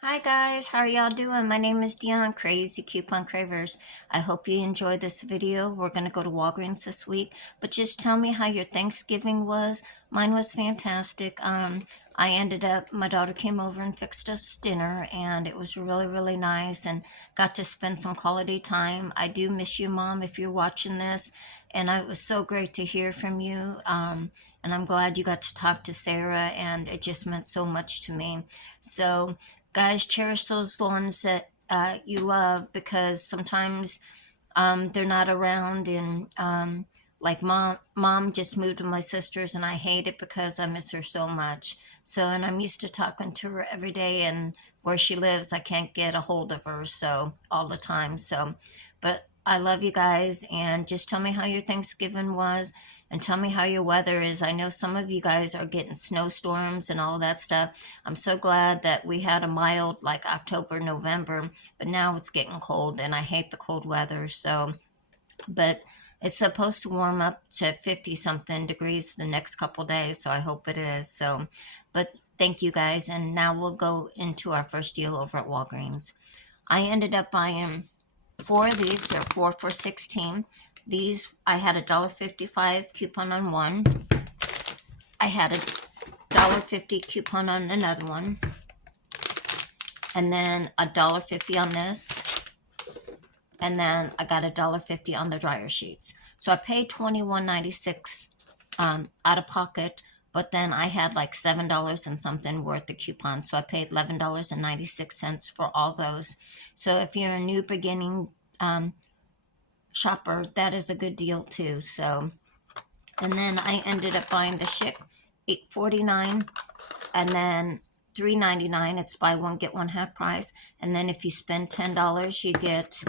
Hi guys, how are y'all doing? My name is Dion, Crazy Coupon Cravers. I hope you enjoyed this video. We're going to go to Walgreens this week, but just tell me how your Thanksgiving was. Mine was fantastic. My daughter came over and fixed us dinner, and it was really nice, and got to spend some quality time. I do miss you, Mom, if you're watching this, and it was so great to hear from you. And I'm glad you got to talk to Sarah, and it just meant so much to me. So, guys, cherish those ones that you love, because sometimes they're not around. And like mom just moved to my sister's, and I hate it because I miss her so much. So, and I'm used to talking to her every day, and where she lives I can't get a hold of her so all the time. So, but I love you guys, and just tell me how your Thanksgiving was, and tell me how your weather is. I know some of you guys are getting snowstorms and all that stuff. I'm so glad that we had a mild, like, October, November, but now it's getting cold, and I hate the cold weather. So, but it's supposed to warm up to 50 something degrees the next couple days, so I hope it is. So, but thank you guys, and now we'll go into our first deal over at Walgreens. I ended up buying four of these. They're 4 for $16. These, I had $1.55 coupon on one. I had $1.50 coupon on another one, and then $1.50 on this, and then I got $1.50 on the dryer sheets. So I paid $21.96 out of pocket, but then I had like $7 and something worth of coupons, so I paid $11.96 for all those. So if you're a new beginning shopper, that is a good deal too. So, and then I ended up buying the Schick, $8.49, and then $3.99. It's buy one get one half price. And then if you spend $10, you get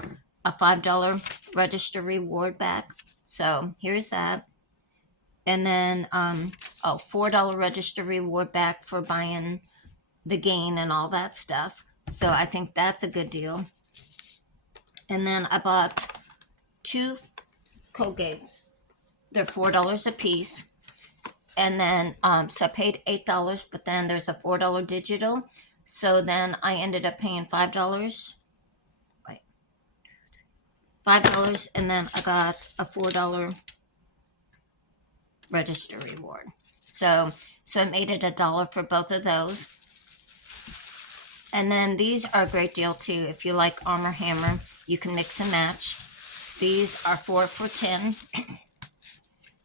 a $5 register reward back. So here's that. And then $4 register reward back for buying the gain and all that stuff. So I think that's a good deal. And then I bought two Colgates. They're $4 a piece. And then so I paid $8, but then there's a $4 digital. So then I ended up paying $5. Wait, $5, and then I got a $4 register reward. So I made it $1 for both of those. And then these are a great deal too. If you like Armor Hammer, you can mix and match. These are 4 for $10.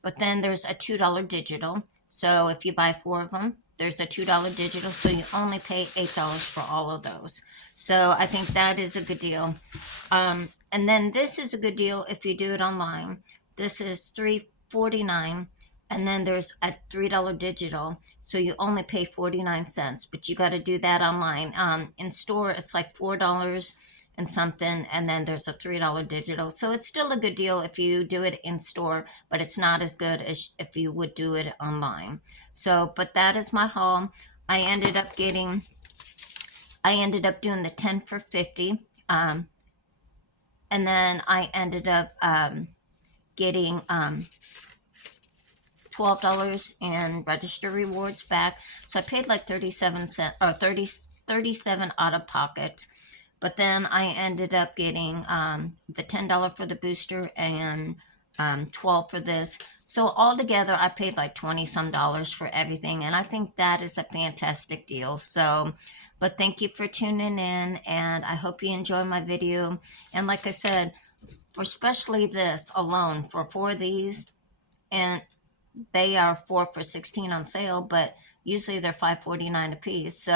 But then there's a $2 digital. So if you buy 4 of them, there's a $2 digital. So you only pay $8 for all of those. So I think that is a good deal. And then this is a good deal if you do it online. This is $3.49. And then there's a $3 digital. So you only pay 49 cents. But you got to do that online. In store, it's like $4 and something, and then there's a $3 digital. So it's still a good deal if you do it in store, but it's not as good as if you would do it online. So, but that is my haul. I ended up doing the 10 for 50. And then I ended up getting $12 in register rewards back. So I paid like 37 cents or 37 out of pocket. But then I ended up getting the $10 for the booster and $12 for this. So altogether, I paid like 20 some dollars for everything. And I think that is a fantastic deal. So, but thank you for tuning in. And I hope you enjoy my video. And like I said, for especially this alone, for 4 of these, and they are 4 for $16 on sale, but usually they're $5.49 a piece.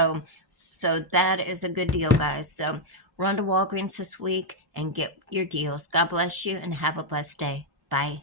So that is a good deal, guys. So run to Walgreens this week and get your deals. God bless you and have a blessed day. Bye.